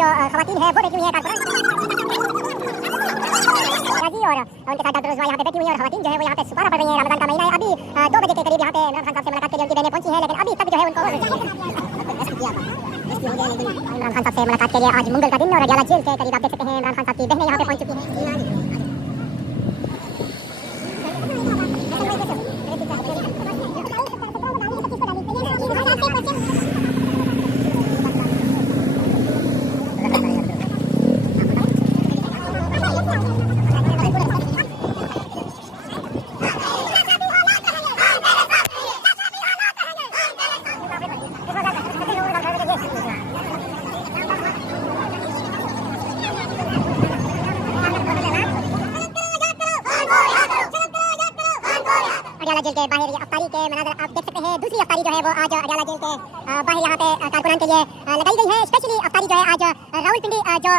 जो खवातीन है वो बैठी हुई है कारकुनान जी, और उनके साथ डॉक्टर उस्मा यहाँ पे बैठी हुई है और खवातीन जो है वो यहाँ पे सुपारा पड़ रही है। रमजान का महीना है, अभी 2 बजे के करीब यहाँ पे इमरान खान साहब से मुलाकात के लिए उनकी बहनें पहुंची हैं, लेकिन अभी तक जो है उनको इमरान खान साहब से मुलाकात के लिए आज मंगल का दिन और अडयाला जेल के करीब आप देख सकते हैं इमरान खान साहब की बहनें यहाँ पे पहुंच चुकी हैं। अडयाला जेल के बाहर ये अफ्तारी के मनाज़र आप देख सकते हैं। दूसरी अफ्तारी जो है वो आज अडयाला जेल के बाहर यहाँ पे कारकुनान के लिए लगाई गई है। स्पेशली अफ्तारी जो है आज रावलपिंडी जो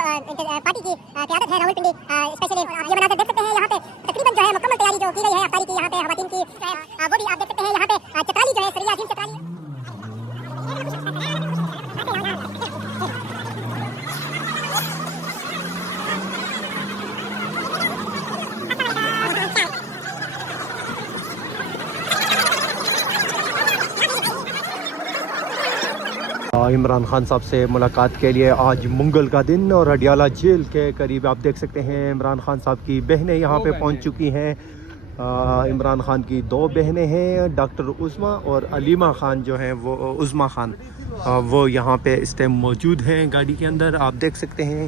पार्टी की क़यादत है रावलपिंडी स्पेशली ये मनाज़र देख सकते हैं। यहाँ पे तकरीबन जो है मुकम्मल तैयारी जो की गई है अफ्तारी की यहाँ पे खवातीन की वो भी आप देख सकते हैं। यहाँ पे चतराली जो है सरिया अजीम चतराली इमरान खान साहब से मुलाकात के लिए आज मंगल का दिन और अडयाला जेल के करीब आप देख सकते हैं इमरान खान साहब की बहनें यहाँ पे पहुँच चुकी हैं। इमरान खान की 2 बहनें हैं, डॉक्टर उस्मा और अलीमा खान जो हैं वो उस्मा खान वो यहाँ पे इस टाइम मौजूद हैं गाड़ी के अंदर आप देख सकते हैं।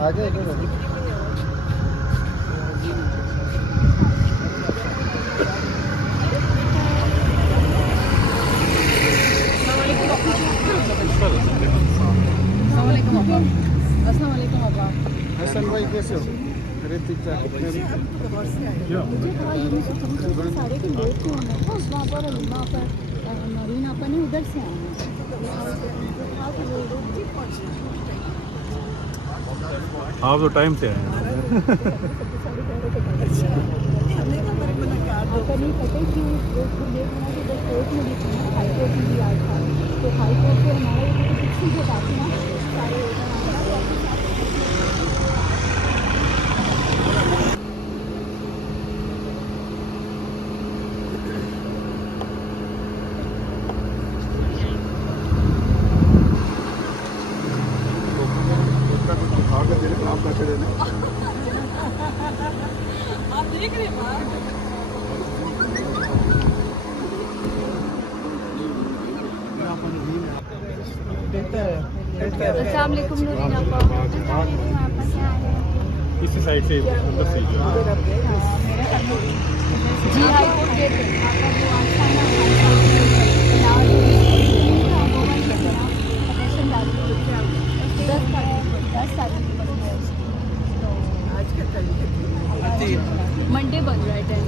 आगे हसन भाई कैसे हो? सारे के लोग क्यों हैं वहाँ पर नवीन अपन उधर से आए आप तो टाइम से आए हैं। आपका नहीं पता कि कोर्ट में भी था, हाई कोर्ट में भी आया था, तो हाई कोर्ट से हमारा ये कुछ चीज़ें बाकी ना सारे आप देख रहे हैं अस्सलाम वालेकुम नूरीन आपा इसी साइड से अंदर से जी हाई कोर्ट गेट मंडे बन रहा है 10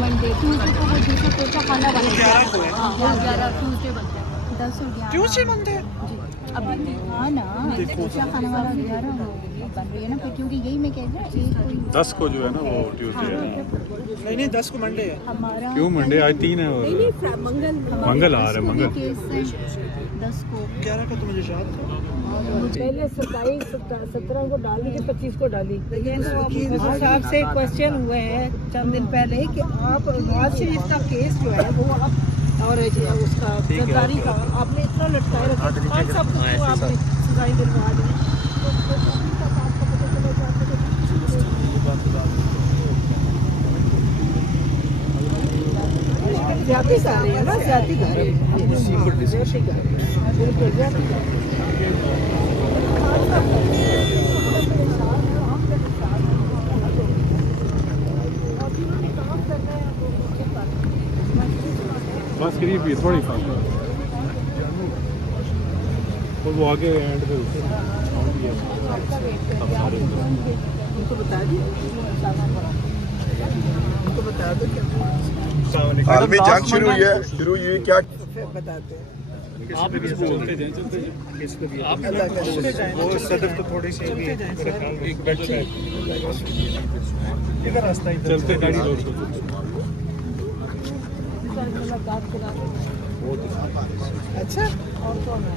मंडे ट्यूसडे को वो दूसरा कोचा खाना बन रहा है 11 ट्यूसडे बनता है 10 और 11 ट्यूसडे बनते हैं जी अब हाँ ना कोचा खाना वाला 11 बन रही है ना, क्योंकि यही मैं कह रही हूँ 10 को जो है ना वो ट्यूसडे है। नहीं 10 को मंडे है हमारा क्यों मंडे आज 3 है और मंगल आ रहा है मंगल 10 को 11 का तो मुझे याद था। पहले 17 को डाली कि 25 को डाली, लेकिन आपसे क्वेश्चन हुए हैं चंद दिन पहले कि आप नवाज शरीफ का केस जो है वो आप और उसका गद्दारी का आपने इतना लटकाए रखा 5 साल क्यों आपने सजाई दिलवा दी? ज्यादा कर रहे हैं ना, ज्यादा कर रहे हैं बस करीब भी थोड़ी फास्ट और वो आगे एंड पे उनको बता दिए उनको बता दो क्या आलमी जंग शुरू हुई है क्या फिर बताते हैं। आप भी चलते जाएं आप वो सदर तो थोड़ी सी भी एक बैठे हैं इधर रास्ता ही चलते गाड़ी रोड अच्छा और कौन है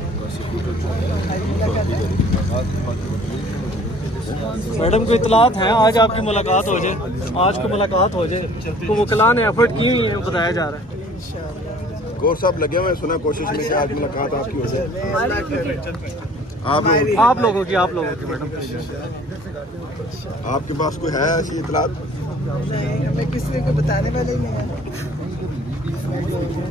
मैडम को इतलात है आज आपकी मुलाकात हो जाए आज को मुलाकात हो जाए तो वकला ने एफर्ट की हुई है बताया जा रहा है गौर साहब लगे हुए हैं सुना कोशिश में कि आज मुलाकात आपकी हो जाए आप लोगों की मैडम आपके पास कोई है ऐसी इतलात नहीं हमें किसी को बताने वाले ही नहीं है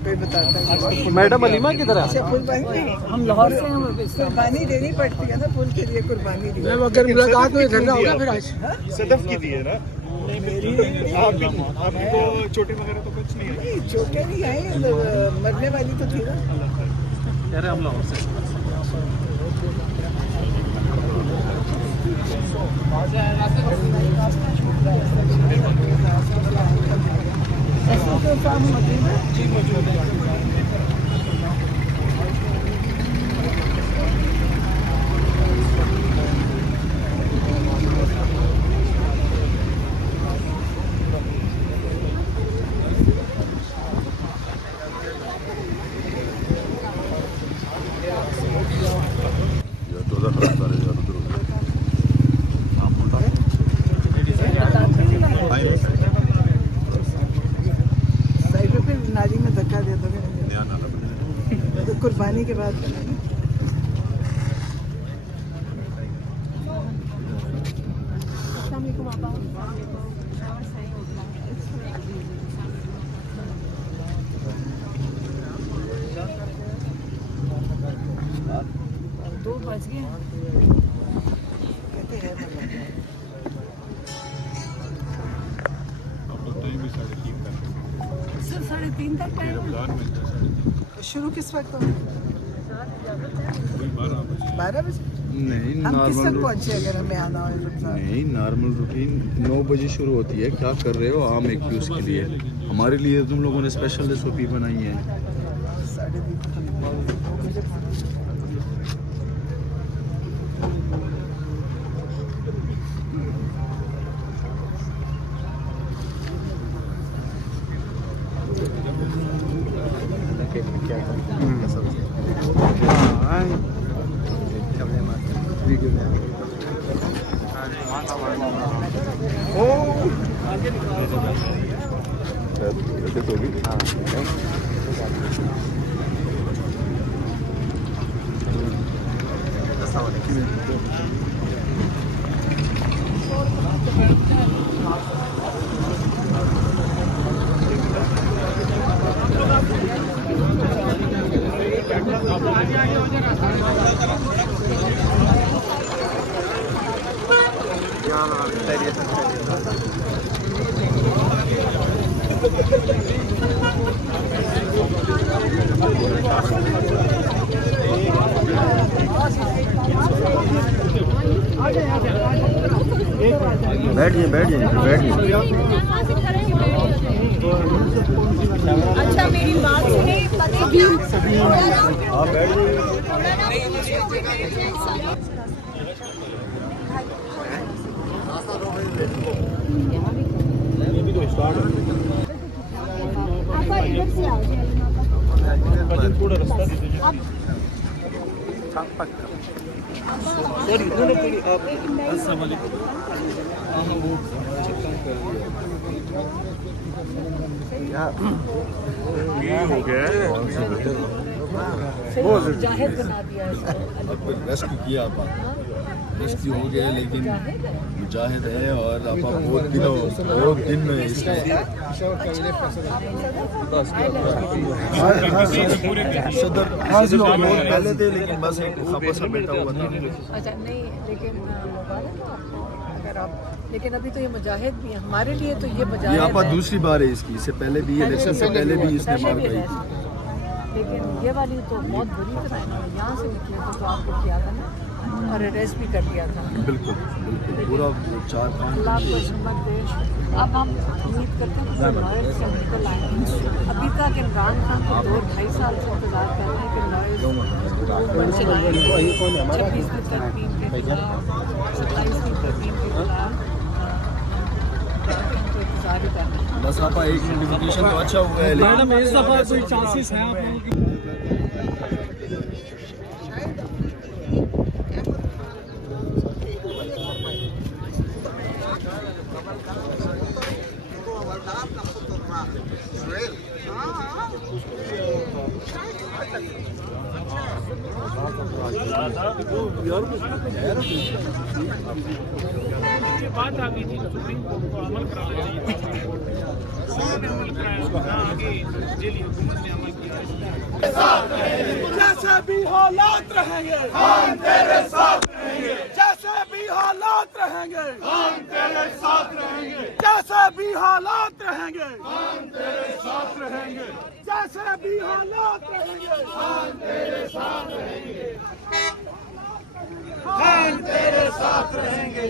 कोई बताता है मैडम अलीमा किधर है अच्छा कुर्बानी हम लाहौर से हैं कुर्बानी देनी पड़ती है ना पुल के लिए कुर्बानी दी अगर मुलाकात में धरना होगा फिर आज सदफ की दी है ना आपकी तो छोटे वगैरह तो कुछ नहीं है नहीं चोटें नहीं आई मरने वाली तो थी ना कह रहे हम लाहौर से जी मौजूद है नाली में धक्का दे दोगे तो कुर्बानी के बाद बनाएंगे दो बज गए कहते हैं सर 3:30 तक टाइम शुरू किस वक्त होगा 12 बजे नहीं हम किस वक्त पहुँचे अगर हमें आना हो नहीं नॉर्मल रूटीन 9 बजे शुरू होती है क्या कर रहे हो आम एक यूज़ के लिए हमारे लिए तुम लोगों ने स्पेशल रेसिपी बनाई है 3:30 बैठ जाइए अच्छा मेरी बात सुने आप बैठ जाइए थोड़ा रास्ता दीजिए सर इन्होंने थोड़ी आप अस्सलाम वालेकुम ये हो गया जाहिर बना दिया रेस्क्यू किया आप रेस्क्यू हो गया लेकिन मुजाहिद है और आप बहुत दिन में इसमें सदर बहुत पहले थे लेकिन बस एक खबर से बैठा हुआ था अच्छा नहीं लेकिन अगर आप लेकिन अभी तो ये मुजाहिद भी है हमारे लिए तो ये मुजाहिद ये आपा दूसरी बार है इसकी इससे पहले भी इलेक्शन से पहले भी इसने मार खाई थी लेकिन ये वाली तो बहुत बुरी तरह है। यहाँ से निकले थे तो आपको किया था ना, और अरेस्ट भी कर दिया था। बिल्कुल बिल्कुल पूरा 4-5 अल्लाह को हिम्मत दे। अब हम उम्मीद करते हैं कि लॉयर से निकल आएंगे। अभी तक इमरान खान को 2-2.5 साल से इंतजार कर रहे हैं कि लॉयर 26वीं तरमीम के खिलाफ, 27वीं तरमीम के खिलाफ इंतजार ही कर रहे हैं। बस आपका एक नोटिफिकेशन तो अच्छा हुआ है, मैडम इस दफ़ा कोई चांसेस हैं आप लोगों की? बात आ गई थी सुप्रीम कोर्ट को अमल कराना चाहिए था, आगे दिल्ली हुकूमत ने अमल किया। जैसे भी हालात रहेंगे हम तेरे साथ रहेंगे, जैसे भी हालात रहेंगे हम तेरे साथ रहेंगे, जैसे भी हालात रहेंगे हम तेरे साथ रहेंगे, जैसे भी हालात रहेंगे हम तेरे साथ रहेंगे, हम तेरे साथ रहेंगे।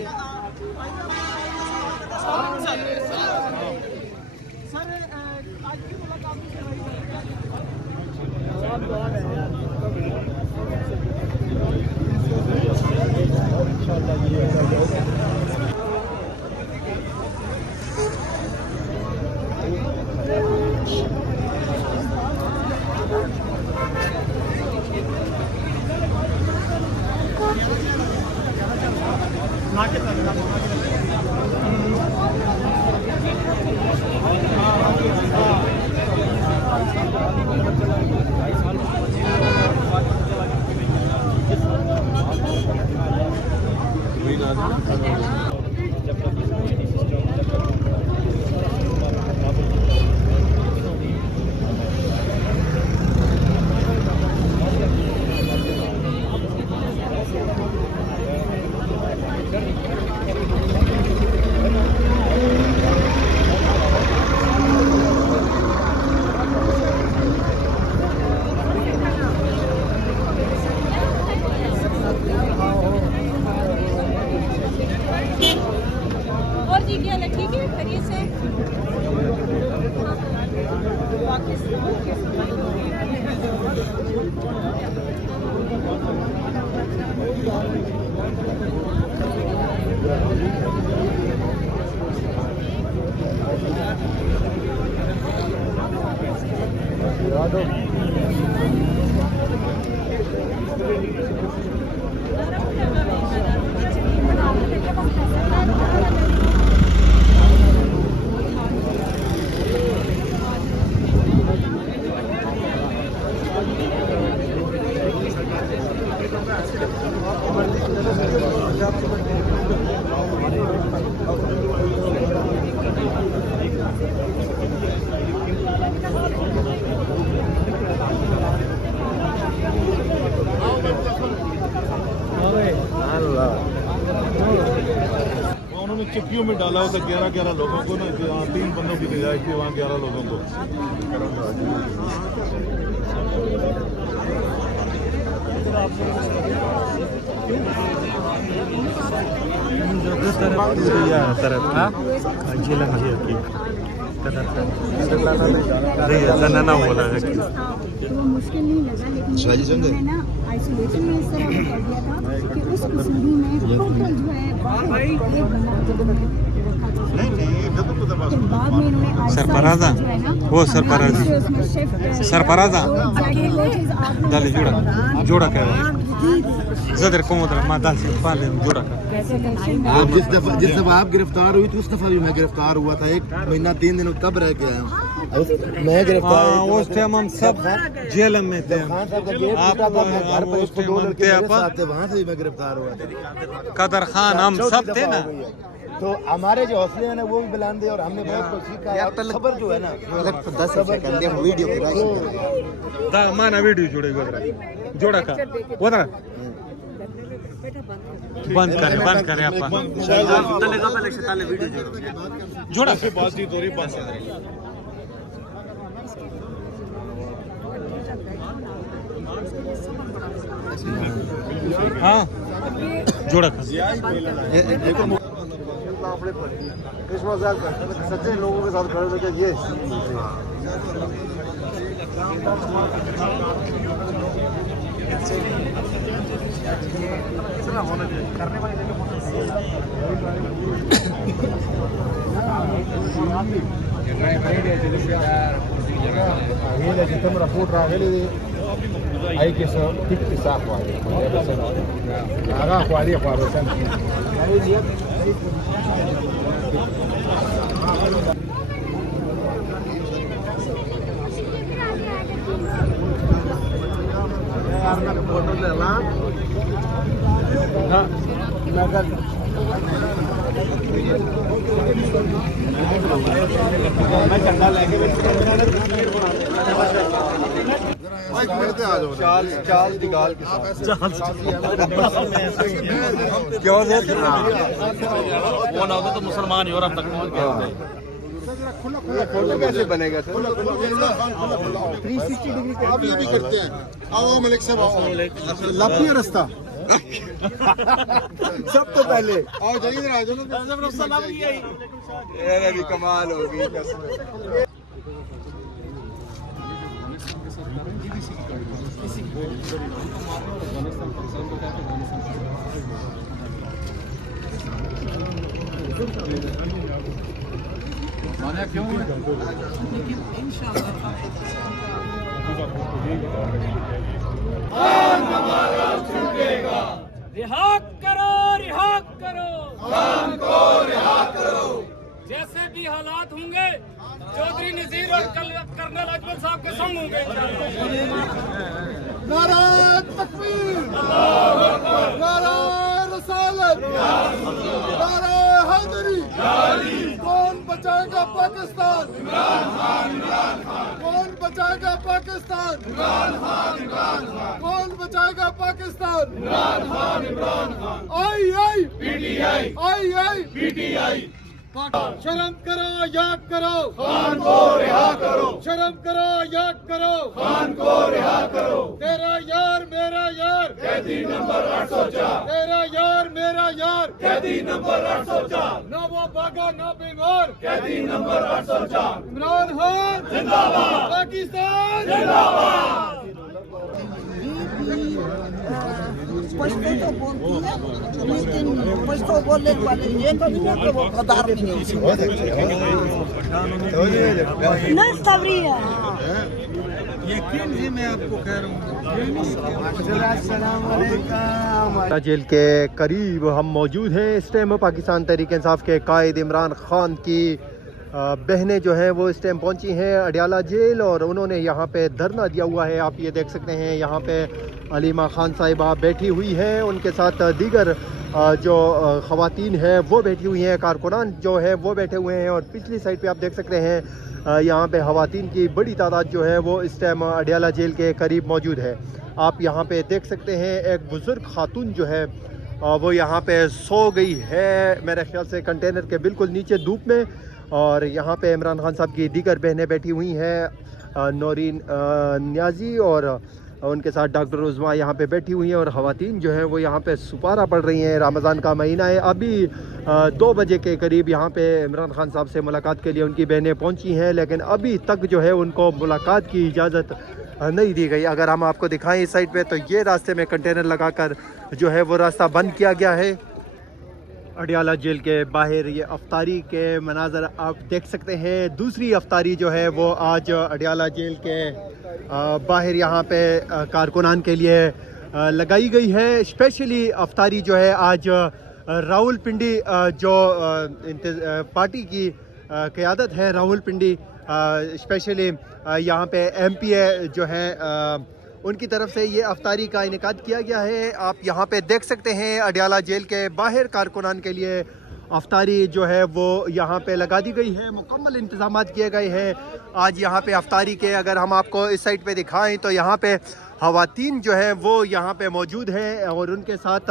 और जी क्या हाल ठीक है, खैरियत से? उन्होंने चिक्कियों में डाला होता 11 लोगों को ना, 3 बंदों की रिहाई थी वहाँ 11 लोगों को। वो मुश्किल नहीं लगा, लेकिन उन्होंने ना आइसोलेशन में इस तरह कर दिया था कि उस कसूरी में टोटल जो है बाहर एक बंदा जगह में रखा था। फिर बाद में इन्होंने सरफराजा जो है ना वो सरफराजा डाले जोड़ा कह रहा ज़दर कोमोदर मां दाल से पाल जोड़ा का। जिस दफा आप गिरफ्तार हुई थी उस दफा भी मैं गिरफ्तार हुआ था, 1 महीना 3 दिन तब रह के आया हूँ। मैं गिरफ्तार उस टाइम हम सब जेल में थे। आप घर पर उसको 2 लड़के मेरे साथ थे, वहाँ से भी मैं गिरफ्तार हुआ था। कदर खान हम सब थे ना, तो हमारे जो हौसले हैं ना वो भी बुलंद है और हमने बहुत कुछ सीखा है। और खबर जो है ना 10 सेकंड वीडियो माना वीडियो जोड़ा का वो ना बंद करें आप जोड़ा से बातचीत हो रही, बंद हाँ जोड़ा इस मजाक सच्चे लोगों के साथ खड़े होकर ये hay que tictisar haga cuadria photo लेना मैं झंडा लेके चाल दिगाल के साथ क्यों कौन होता तो मुसलमान ही और अब तक पहुंच गए फोटो कैसे बनेगा सर 360 डिग्री आप ये भी करते हैं आओ मलिक साहब लापी रास्ता सब तो पहले आओ जल्दी इधर आ जाओ ना ये कमाल होगी रिहा करो खान को रिहा करो। जैसे भी हालात होंगे चौधरी नजीर और कर्नल अजमल साहब के संग होंगे। नारा तकबीर नारा रसालत नारा हैदरी कौन बचाएगा पाकिस्तान कौन बचाएगा पाकिस्तान कौन बचाएगा पाकिस्तान आई शर्म करो याद करो खान को रिहा करो शर्म करो याद करो खान को रिहा करो तेरा यार मेरा यार कैदी नंबर 804 तेरा यार मेरा यार कैदी नंबर 804 ना वो भागा ना बीमार कैदी नंबर 804 इमरान खान जिंदाबाद पाकिस्तान जिंदाबाद पश्तो तो बोलती है लेकिन पश्तो बोलने वाले ये तो नहीं है कि वो कदार नहीं है तबरी है यकीन जी मैं आपको कह रहा हूँ जेल के करीब हम मौजूद हैं। इस टाइम पाकिस्तान तहरीक इंसाफ के कायद इमरान खान की बहनें जो हैं वो इस टाइम पहुंची हैं अडियाला जेल और उन्होंने यहाँ पे धरना दिया हुआ है। आप ये देख सकते हैं यहाँ पे अलीमा खान साहिबा बैठी हुई हैं, उनके साथ दीगर जो ख़वातीन हैं वो बैठी हुई हैं, कारकुनान जो है वो बैठे हुए हैं। और पिछली साइड पे आप देख सकते हैं यहाँ पे ख़वातीन की बड़ी तादाद जो है वो इस टाइम अडियाला जेल के करीब मौजूद है। आप यहाँ पे देख सकते हैं एक बुज़ुर्ग खातून जो है वो यहाँ पे सो गई है मेरे ख्याल से कंटेनर के बिल्कुल नीचे धूप में। और यहाँ पे इमरान खान साहब की दीगर बहनें बैठी हुई हैं, नौरीन नियाजी और उनके साथ डॉक्टर उज़मा यहाँ पे बैठी हुई हैं। और ख़वातीन जो है वो यहाँ पे सुपारा पढ़ रही हैं। रमज़ान का महीना है। अभी 2 बजे के करीब यहाँ पे इमरान खान साहब से मुलाकात के लिए उनकी बहनें पहुँची हैं, लेकिन अभी तक जो है उनको मुलाकात की इजाज़त नहीं दी गई। अगर हम आपको दिखाएं इस साइड पे तो ये रास्ते में कंटेनर लगाकर जो है वो रास्ता बंद किया गया है। अडियाला जेल के बाहर ये अफ्तारी के मनाज़र आप देख सकते हैं। दूसरी अफ्तारी जो है वो आज अडियाला जेल के बाहर यहाँ पे कारकुनान के लिए लगाई गई है। स्पेशली अफ्तारी जो है आज रावलपिंडी जो पार्टी की क़यादत है रावलपिंडी स्पेशली यहाँ पे MPA जो है उनकी तरफ से ये अफ्तारी का इनेकाद किया गया है। आप यहाँ पे देख सकते हैं अडियाला जेल के बाहर कारकुनान के लिए अफ्तारी जो है वो यहाँ पे लगा दी गई है। मुकम्मल इंतजाम किए गए हैं आज यहाँ पे अफ्तारी के। अगर हम आपको इस साइड पे दिखाएं तो यहाँ पे ख़वातीन जो है वो यहाँ पे मौजूद हैं और उनके साथ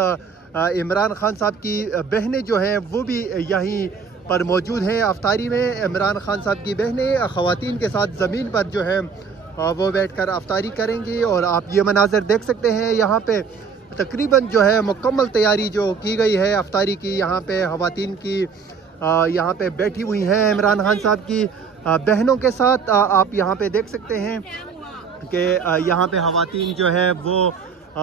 इमरान खान साहब की बहनें जो हैं वो भी यहीं पर मौजूद हैं। अफ्तारी में इमरान खान साहब की बहनें ख़वातीन के साथ ज़मीन पर जो है वो बैठकर अफ्तारी करेंगी। और आप ये मनाज़र देख सकते हैं, यहाँ पे तकरीबन जो है मुकम्मल तैयारी जो की गई है अफ्तारी की। यहाँ पे ख़वातीन की यहाँ पे बैठी हुई हैं इमरान खान साहब की बहनों के साथ। आप यहाँ पे देख सकते हैं कि यहाँ पे ख़वातीन जो है वो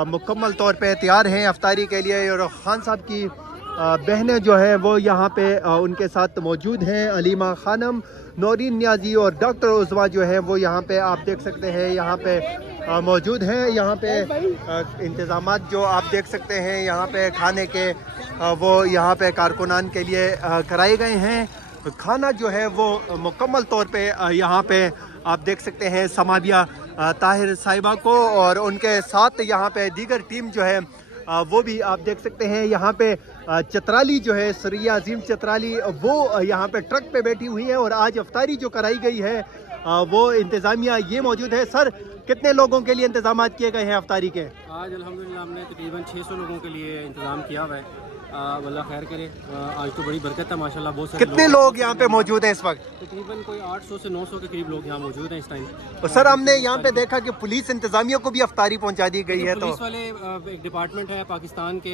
मुकम्मल तौर पे तैयार हैं अफ्तारी के लिए। और खान साहब की बहनें जो हैं वो यहाँ पे उनके साथ मौजूद हैं। अलीमा खानम, नौरीन नियाजी और डॉक्टर उज़मा जो है वो यहाँ पे आप देख सकते हैं यहाँ पे मौजूद हैं। यहाँ पे इंतज़ामात जो आप देख सकते हैं यहाँ पे खाने के वो यहाँ पे कारकुनान के लिए कराए गए हैं। खाना जो है वो मुकम्मल तौर पे यहाँ पे आप देख सकते हैं समाबिया ताहिर साहिबा को और उनके साथ यहाँ पे दीगर टीम जो है वो भी आप देख सकते हैं। यहाँ पे चतराली जो है सरिया अजीम चतराली वो यहाँ पे ट्रक पे बैठी हुई है। और आज अफ्तारी जो कराई गई है वो इंतज़ामिया ये मौजूद है। सर, कितने लोगों के लिए इंतजाम किए गए हैं अफ्तारी के? आज अल्हम्दुलिल्लाह हमने तकरीबन 600 लोगों के लिए इंतज़ाम किया हुआ है। अल्लाह खैर करे, आज तो बड़ी बरकत है माशाल्लाह। बहुत सारे कितने लोग यहाँ पे मौजूद हैं इस वक्त? तकरीबन कोई 800 से 900 के करीब लोग यहाँ मौजूद हैं इस टाइम। तो सर, हमने यहाँ पे देखा कि पुलिस इंतजामिया को भी अफ्तारी पहुँचा दी गई है। तो पुलिस वाले एक डिपार्टमेंट है पाकिस्तान के,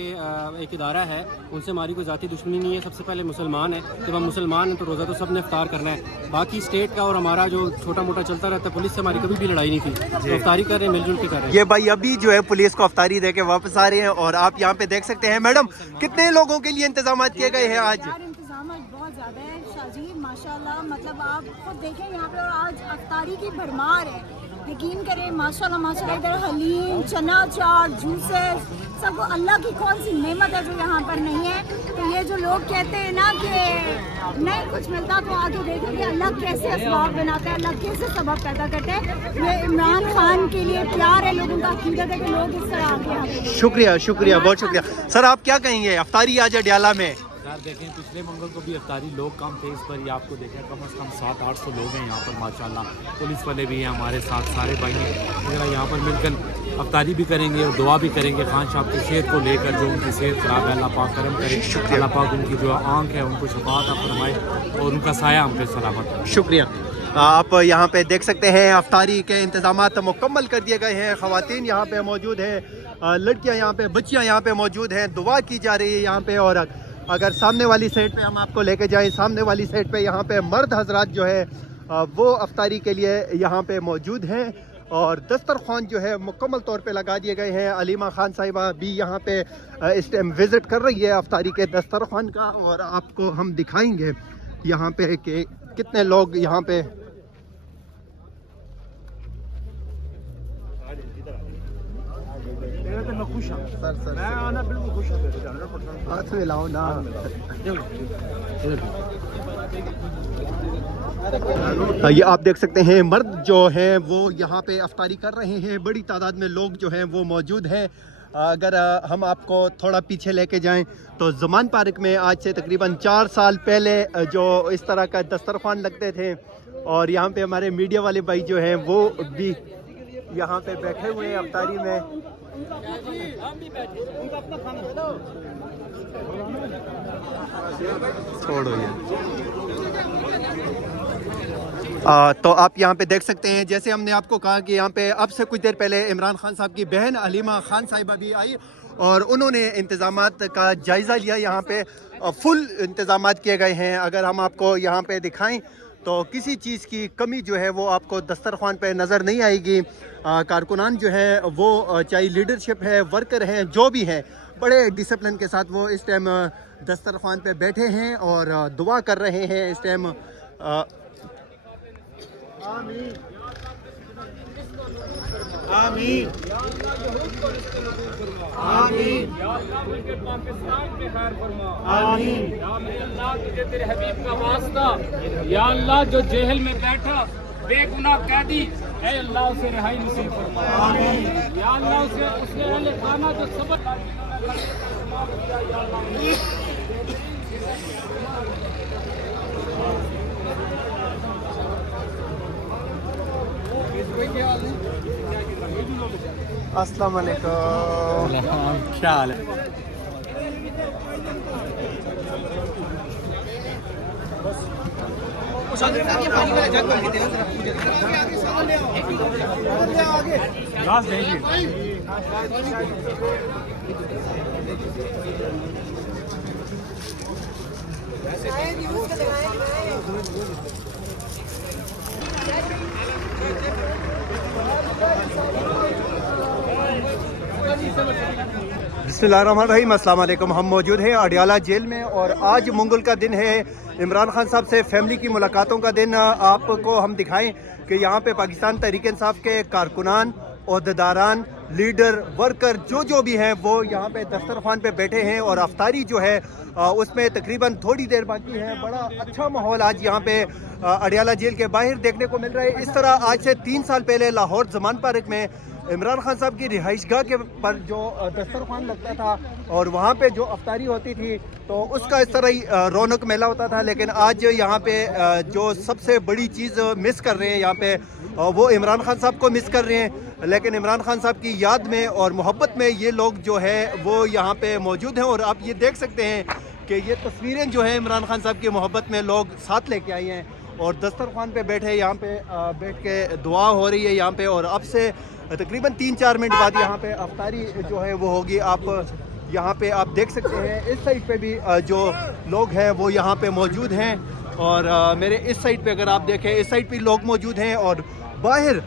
एक इदारा है, उनसे हमारी कोई ज़ाती दुश्मनी नहीं है। सबसे पहले मुसलमान है, जब हम मुसलमान हैं तो रोज़ा तो सब ने इफ्तार करना है। बाकी स्टेट का और हमारा जो छोटा मोटा चलता रहता है, पुलिस से हमारी कभी भी लड़ाई नहीं थी। तो इफ्तारी कर रहे हैं, मिलजुल के कर रहे हैं। ये भाई अभी जो है पुलिस को अफ्तारी दे के वापस आ रहे हैं। और आप यहाँ पे देख सकते हैं मैडम, कितने लोगों के लिए इंतजाम किए गए हैं आज? इंतजाम बहुत ज़्यादा है शाजी, माशाल्लाह। मतलब आप खुद देखें यहाँ पे आज अफ्तारी की भरमार है, यकीन करें माशाल्लाह माशाल्लाह। इधर हलीम, चना चाट, जूसेस, सब अल्लाह की कौन सी नेमत है जो यहाँ पर नहीं है। तो ये जो लोग कहते हैं ना कि नहीं कुछ मिलता, तो आगे देखें कि अल्लाह कैसे असबाब बनाता है, अल्लाह कैसे सबब पैदा करता है। ये इमरान खान के लिए प्यार है, लोगों का अकीदत है कि लोग इस तरह आगे आगे। शुक्रिया शुक्रिया, बहुत शुक्रिया। सर, आप क्या कहेंगे अफ्तारी आज अडियाला में? यार देखें, पिछले मंगल को भी अफ्तारी लोग कम थे, इस पर ये आपको देखें कम से कम 700-800 लोग हैं यहाँ पर माशाल्लाह। पुलिस वाले भी हैं हमारे साथ, सारे भाई हैं यहाँ पर मिलकर अफ्तारी भी करेंगे और दुआ भी करेंगे खान साहब की सेहत को लेकर। जो उनकी सेहत ख़राब है, अल्लाह पाक करम करे, अल्लाह पाक उनकी जो आँख है उनको शफाअत फरमाए और उनका साया हम पे सलामत। शुक्रिया। आप यहाँ पे देख सकते हैं अफ्तारी के इंतजामात मुकम्मल कर दिए गए हैं। ख़वातीन यहाँ पे मौजूद हैं, लड़कियाँ यहाँ पे, बच्चियाँ यहाँ पे मौजूद हैं, दुआ की जा रही है यहाँ पे। और अगर सामने वाली साइड पे हम आपको लेके जाएं, सामने वाली साइड पे यहाँ पे मर्द हजरात जो है वो अफ्तारी के लिए यहाँ पे मौजूद हैं। और दस्तरखान जो है मुकम्मल तौर पे लगा दिए गए हैं। अलीमा खान साहिबा भी यहाँ पे इस टाइम विज़िट कर रही है अफ्तारी के दस्तरखान का। और आपको हम दिखाएंगे यहाँ पे कि कितने लोग यहाँ पे सर मैं आना बिल्कुल खुश हाथ मिलाओ ना। ये आप देख सकते हैं मर्द जो हैं वो यहाँ पे अफ्तारी कर रहे हैं। बड़ी तादाद में लोग जो हैं वो मौजूद हैं। अगर हम आपको थोड़ा पीछे लेके जाएं तो ज़मान पार्क में आज से तकरीबन 4 साल पहले जो इस तरह का दस्तरखान लगते थे। और यहाँ पे हमारे मीडिया वाले भाई जो हैं वो भी यहाँ पे बैठे हुए हैं अफ्तारी में। छोड़ो ये। तो आप यहाँ पे देख सकते हैं, जैसे हमने आपको कहा कि यहाँ पे अब से कुछ देर पहले इमरान खान साहब की बहन अलीमा खान साहिबा भी आई और उन्होंने इंतज़ामात का जायज़ा लिया। यहाँ पे फुल इंतज़ामात किए गए हैं। अगर हम आपको यहाँ पे दिखाएं तो किसी चीज़ की कमी जो है वो आपको दस्तरखान पे नज़र नहीं आएगी। कारकुनान जो है वो चाहे लीडरशिप है, वर्कर हैं, जो भी हैं, बड़े डिसिप्लिन के साथ वो इस टाइम दस्तरखान पे बैठे हैं और दुआ कर रहे हैं इस टाइम। आमीन आमीन आमीन। पाकिस्तान पे खैर फरमा। आमीन। या अल्लाह, तुझे तेरे हबीब का वास्ता, या अल्लाह जो जेल में बैठा बेगुनाह कैदी, ऐ अल्लाह उसे रिहाई नसीब फरमा। आमीन। या अल्लाह उसने अहले खाना जो सबक अस्सलाम वालेकुम। क्या हाल है? बिस्मिल्लाहिर्रहमानिर्रहीम, अस्सलाम वालेकुम। हम मौजूद हैं अडियाला जेल में और आज मंगल का दिन है। इमरान खान साहब से फैमिली की मुलाकातों का दिन। आपको हम दिखाएं कि यहाँ पे पाकिस्तान तहरीक इंसाफ के कारकुनान, ओहदेदारान, लीडर, वर्कर जो भी हैं वो यहाँ पे दस्तरखान पे बैठे हैं और अफ्तारी जो है उसमें तकरीबन थोड़ी देर बाकी है। बड़ा अच्छा माहौल आज यहाँ पे अडियाला जेल के बाहर देखने को मिल रहा है। इस तरह आज से 3 साल पहले लाहौर जमान पार्क में इमरान खान साहब की रिहाइशगाह के पर जो दस्तरखान लगता था और वहाँ पे जो अफ्तारी होती थी तो उसका इस तरह ही रौनक मेला होता था। लेकिन आज यहाँ पे जो सबसे बड़ी चीज़ मिस कर रहे हैं यहाँ पे वो इमरान खान साहब को मिस कर रहे हैं। लेकिन इमरान खान साहब की याद में और मोहब्बत में ये लोग जो है वो यहाँ पे मौजूद हैं और आप ये देख सकते हैं कि ये तस्वीरें जो है इमरान खान साहब की मोहब्बत में लोग साथ लेके आए हैं और दस्तरखान पे बैठे यहाँ पे बैठ के दुआ हो रही है यहाँ पे। और अब से तकरीबन 3-4 मिनट बाद यहाँ पे अफ्तारी जो है वो होगी। आप यहाँ पे आप देख सकते हैं इस साइड पे भी जो लोग हैं वो यहाँ पे मौजूद हैं और मेरे इस साइड पे अगर आप देखें इस साइड पे लोग मौजूद हैं और बाहर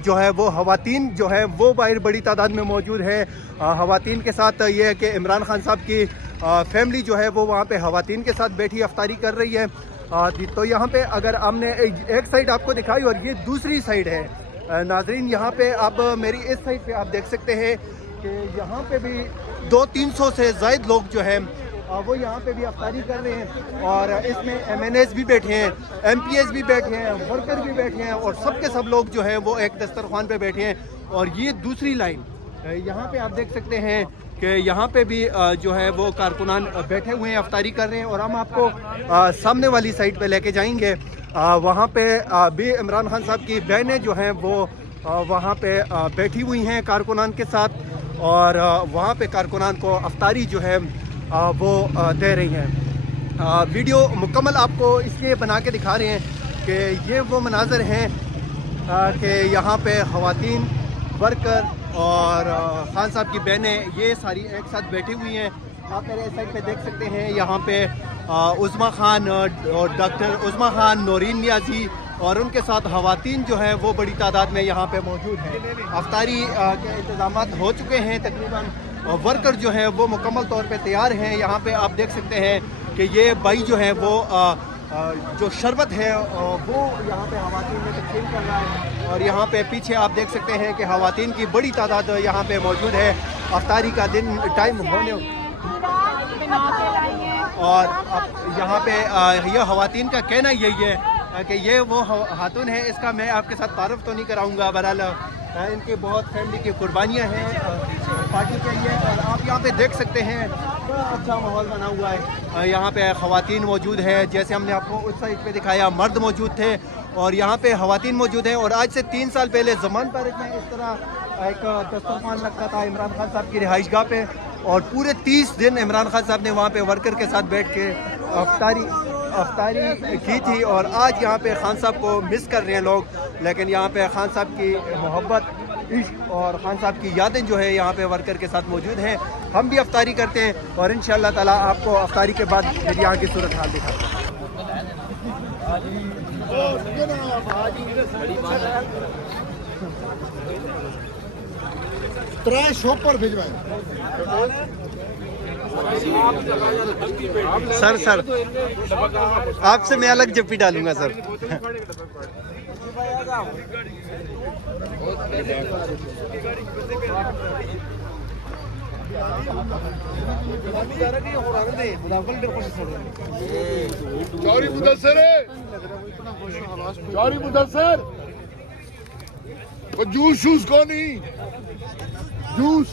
जो है वो ख़वातीन जो है वो बाहर बड़ी तादाद में मौजूद है। ख़वातीन के साथ ये है कि इमरान खान साहब की फैमिली जो है वो वहाँ पे ख़वातीन के साथ बैठी अफ्तारी कर रही है। तो यहाँ पे अगर हमने एक साइड आपको दिखाई और ये दूसरी साइड है नाजरीन। यहाँ पे आप मेरी इस साइड पे आप देख सकते हैं कि यहाँ पे भी 200-300 से ज़ायद लोग जो हैं वो यहाँ पे भी अफ्तारी कर रहे हैं और इसमें MNAs भी बैठे हैं, MPs भी बैठे हैं, वर्कर भी बैठे हैं और सबके सब लोग जो हैं वो एक दस्तरखान पे बैठे हैं। और ये दूसरी लाइन यहाँ पे आप देख सकते हैं कि यहाँ पे भी जो है वो कारकुनान बैठे हुए हैं, अफ्तारी कर रहे हैं। और हम आपको सामने वाली साइड पे लेके जाएंगे। वहाँ पे भी इमरान खान साहब की बहनें जो हैं वो वहाँ पे बैठी हुई हैं कारकुनान के साथ और वहाँ पे कारकुनान को अफ्तारी जो है वो दे रही हैं। वीडियो मुकम्मल आपको इसलिए बना के दिखा रहे हैं कि ये वो मनाजर हैं कि यहाँ पे ख़वातीन, वर्कर और खान साहब की बहनें ये सारी एक साथ बैठी हुई हैं। आप मेरे साइड पे देख सकते हैं यहाँ पे उस्मा खान और डॉक्टर उस्मा खान, नौरीन नियाजी और उनके साथ ख़वातीन जो है वो बड़ी तादाद में यहाँ पे मौजूद हैं। अफ्तारी के इंतज़ाम हो चुके हैं तकरीबन। वर्कर जो है वो मुकम्मल तौर पे तैयार हैं। यहाँ पे आप देख सकते हैं कि ये भाई जो है वो जो शरबत है वो यहाँ पे ख़वातीन में तकसीम कर रहा है और यहाँ पे पीछे आप देख सकते हैं कि ख़वातीन की बड़ी तादाद यहाँ पे मौजूद है। अफ्तारी का दिन टाइम होने और यहाँ पे यह ख़वातीन का कहना यही है कि ये वो खातून है। इसका मैं आपके साथ तारुफ तो नहीं कराऊंगा, बहरहाल इनकी बहुत फैमिली की कुर्बानियाँ हैं पार्टी के लिए। और आप यहाँ पे देख सकते हैं बड़ा अच्छा माहौल बना हुआ है। यहाँ पे ख़वातीन मौजूद है, जैसे हमने आपको उस साइड पे दिखाया मर्द मौजूद थे और यहाँ पे ख़वातीन मौजूद हैं। और आज से 3 साल पहले जमान पार्क में इस तरह एक दस्तरखान लगता था इमरान खान साहब की रिहाइशगाह पे और पूरे 30 दिन इमरान खान साहब ने वहाँ पे वर्कर के साथ बैठ के अफ्तारी की थी। और आज यहाँ पे खान साहब को मिस कर रहे हैं लोग, लेकिन यहाँ पे खान साहब की मोहब्बत, इश्क और खान साहब की यादें जो है यहाँ पे वर्कर के साथ मौजूद हैं। हम भी अफ्तारी करते हैं और इंशाअल्लाह ताला आपको अफ्तारी के बाद मेरी यहाँ की सूरत हाल दिखाते हैं। त्रै शॉपर भिजवाए सर आपसे मैं अलग जप्पी डालूंगा सर। चौरी मुदस्सर है, चौरी मुदस्सर वो जूस को नहीं जूस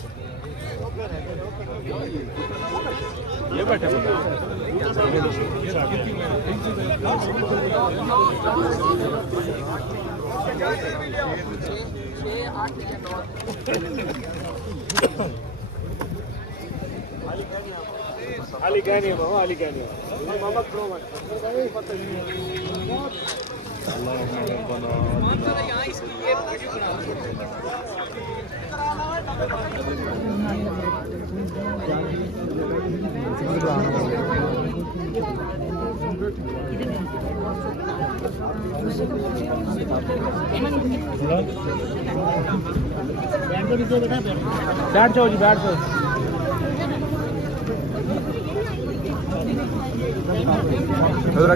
ये बैठे Ali Gani, Mama Ali Gani. Mama Pro. बैठ जाओ जी, बैठ जाओ।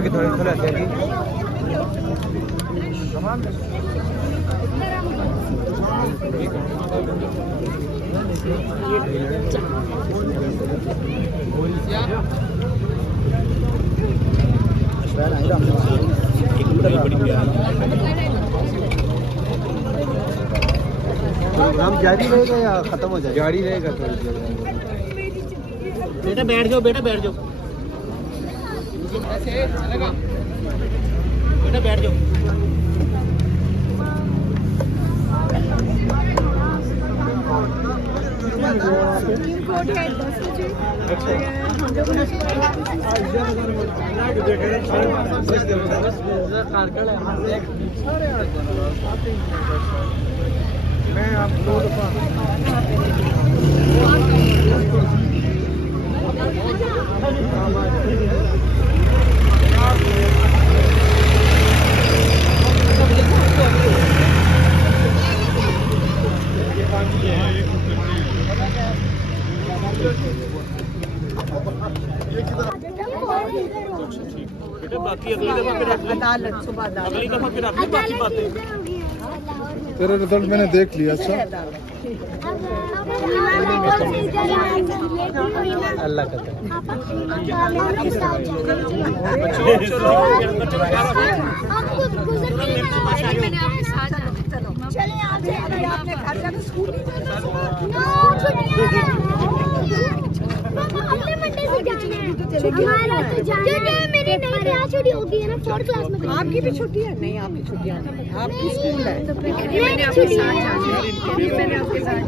की थोड़ी थोड़ी आते हैं प्रोग्राम जारी रहेगा या खत्म हो जाएगा? जारी रहेगा थोड़ी देर। बेटा बैठ जाओ, बेटा बैठ जाओ, बेटा बैठ जाओ। सुप्रीम कोर्ट है 10 बजे। मैं आपको बाकी अगली दफा फिर अदालत सुबह अदालत अगली दफा फिर अपनी बाकी बातें। तेरा रिजल्ट मैंने देख लिया। अच्छा अल्लाह का आपने खर्चा तो स्कूल अगले मंडे से जाना है। हमारा तो जाना है। मेरी नई क्लास छुट्टी होगी है ना, 4th क्लास में। आपकी भी छुट्टी है? नहीं, आपकी छुट्टियां नहीं, आपकी स्कूल है। मैंने आपके साथ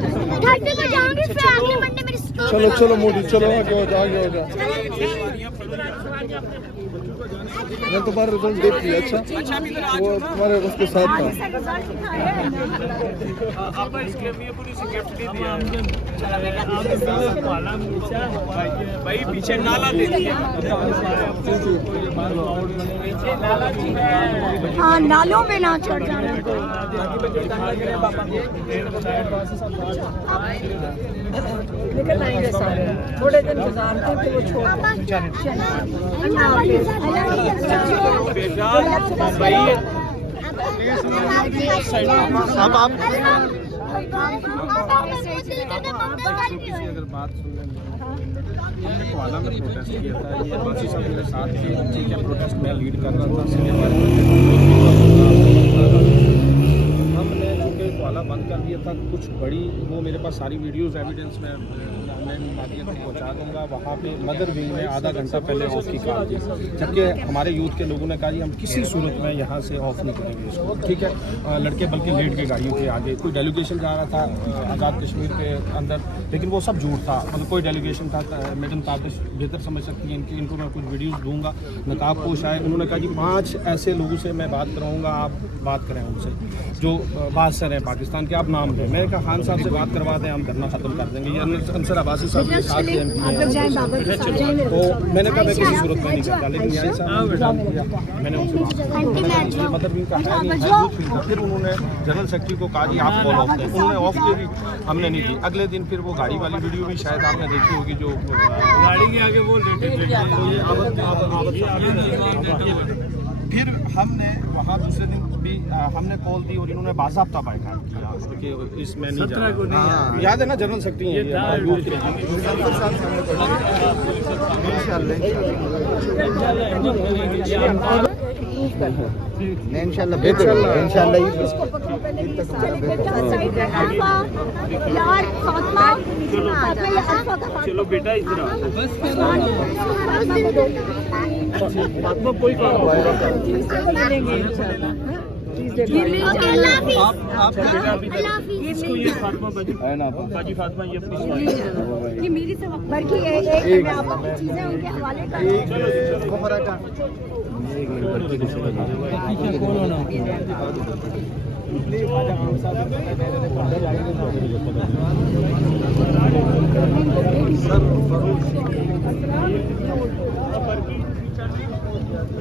थर्सडे को जाऊंगी, फिर अगले मंडे मेरी चलो चलो मोदी चलो आगे हो जा आगे हो जा। मैंने तुम्हारा रिजल्ट देख लिया। अच्छा वो तुम्हारे उसके साथ था। भाई पीछे नाला दे दिया। हाँ, नालों में ना चढ़ जाना। निकल आएंगे सारे, थोड़े दिन गुजारते फिर वो छोड़ अब आप अगर बात सुन लें, हमने कोआला में प्रोटेस्ट किया था। ये बाकी सब मेरे साथ थे। ठीक है, प्रोटेस्ट मैं लीड कर रहा था। हमने चूँकि कोआला बंद कर दिया था, कुछ बड़ी वो मेरे पास सारी वीडियोस एविडेंस में मैं मीडिया तक पहुँचा दूँगा। वहाँ पे मदर विंग में आधा घंटा पहले ऑफ की कहा थी, जबकि हमारे यूथ के लोगों ने कहा जी हम किसी सूरत में यहाँ से ऑफ नहीं करेंगे इसको। ठीक है, लड़के बल्कि लेट के गाड़ियों के आगे कोई डेलीगेशन जा रहा था आज़ाद कश्मीर के अंदर, लेकिन वो सब झूठ था। मतलब कोई डेलीगेशन था, मैडम ताबिश बेहतर समझ सकती हैं इनको मैं कुछ वीडियोज़ दूँगा। नकाब पोश आए, उन्होंने कहा जी 5 ऐसे लोगों से मैं बात कराऊँगा, आप बात करें उनसे जो बादशाह हैं पाकिस्तान के, आप नाम दें। मैंने कहा खान साहब से बात करवा दें, हम धरना ख़त्म कर देंगे। ये अंसर अब्बासी साहब के साथ तो मैंने कहा मैं किसी सूरत में नहीं करता, लेकिन यही साहब मैंने उनसे मतलब इनका है नहीं। फिर उन्होंने जनरल सेक्रेटरी को कहा जी आप कॉल ऑफ दें, उन्होंने ऑफ की भी, हमने नहीं की। अगले दिन फिर वो गाड़ी वाली वीडियो भी शायद आपने देखी होगी जो गाड़ी के आगे बोल रहे थे। फिर हमने वहाँ दूसरे दिन भी हमने कॉल दी और इन्होंने बाज़ाब्ता बाइकाट किया कि इसमें नहीं जाना। याद है ना जनरल सेक्रेटरी हैं चलो बेटा इधर कोई इसको ये फातिमा बाजी फातिमा ये अपनी ये मेरी से बल्कि एक मैं आपको कुछ चीजें उनके हवाले कर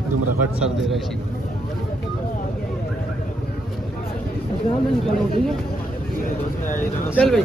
तुमरा घट सर दे रहा है चल भाई